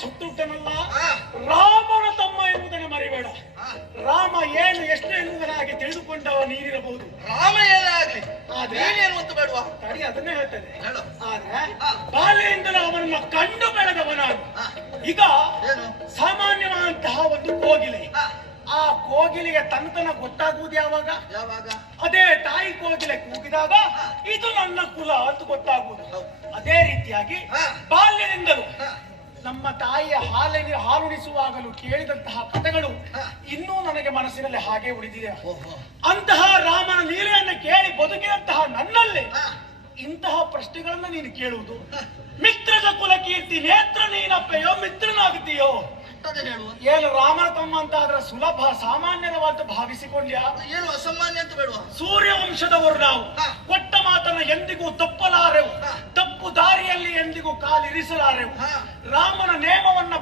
ಶತ್ರುಘ್ನನಲ್ಲ, ರಾಮನ ತಮ್ಮ ಎನ್ನುವುದನ್ನು ಮರಿಬೇಡ. ರಾಮ ಏನು ಎಷ್ಟು ಎನ್ನುವುದನ್ನಾಗಿ ತಿಳಿದುಕೊಂಡವ ನೀನಿರಬಹುದು. ರಾಮ ಏನಾಗ್ಲಿ ನೀನೇನು ಬೇಡವಾ ತಡಿ, ಅದನ್ನೇ ಹೇಳ್ತೇನೆ. ಆದ್ರೆ ಬಾಲ್ಯದಿಂದಲೂ ಅವನನ್ನ ಕಂಡು ಬೆಳೆದವನಾನು. ಈಗ ಸಾಮಾನ್ಯವಾದಂತಹ ಒಂದು ಕೋಗಿಲೆ, ಆ ಕೋಗಿಲೆಗೆ ತನ್ನತನ ಗೊತ್ತಾಗುವುದು ಯಾವಾಗ? ಅದೇ ತಾಯಿ ಕೋಗಿಲೆ ಕೂಗಿದಾಗ ಇದು ನನ್ನ ಕುಲ ಅಂತ ಗೊತ್ತಾಗುವುದು. ಅದೇ ರೀತಿಯಾಗಿ ಬಾಲ್ಯದಿಂದಲೂ ನಮ್ಮ ತಾಯಿಯ ಹಾಲುಣಿಸುವಾಗಲೂ ಕೇಳಿದಂತಹ ಪದಗಳು ಇನ್ನೂ ನನಗೆ ಮನಸ್ಸಿನಲ್ಲಿ ಹಾಗೆ ಉಳಿದಿದೆ. ಅಂತಹ ರಾಮನ ಲೀಲೆಯನ್ನು ಕೇಳಿ ಬದುಕಿದಂತಹ ನನ್ನಲ್ಲಿ ಇಂತಹ ಪ್ರಶ್ನೆಗಳನ್ನ ನೀನು ಕೇಳುವುದು. ಮಿತ್ರದ ಕುಲ ಕೀರ್ತಿ ನೇತ್ರ ನೀನಪ್ಪೆಯೋ ಮಿತ್ರನಾಗುತ್ತೀಯೋ? ಏನು ರಾಮನ ತಮ್ಮ ಅಂತ ಆದ್ರೆ ಸುಲಭ ಸಾಮಾನ್ಯವಾದ ಭಾವಿಸಿಕೊಂಡ್ಯಾ? ಏನು ಅಸಾಮಾನ್ಯ ಅಂತ ಬೇಡ. ಸೂರ್ಯವಂಶದವರು ನಾವು. ಕೊಟ್ಟ ಮಾತನ್ನ ಎಂದಿಗೂ ತಪ್ಪಲಾರೆವು, ತಪ್ಪು ದಾರಿಯಲ್ಲಿ ಎಂದಿಗೂ ಕಾಲಿರಿಸಲಾರೆವು. ರಾಮನ ನೇಮವನ್ನ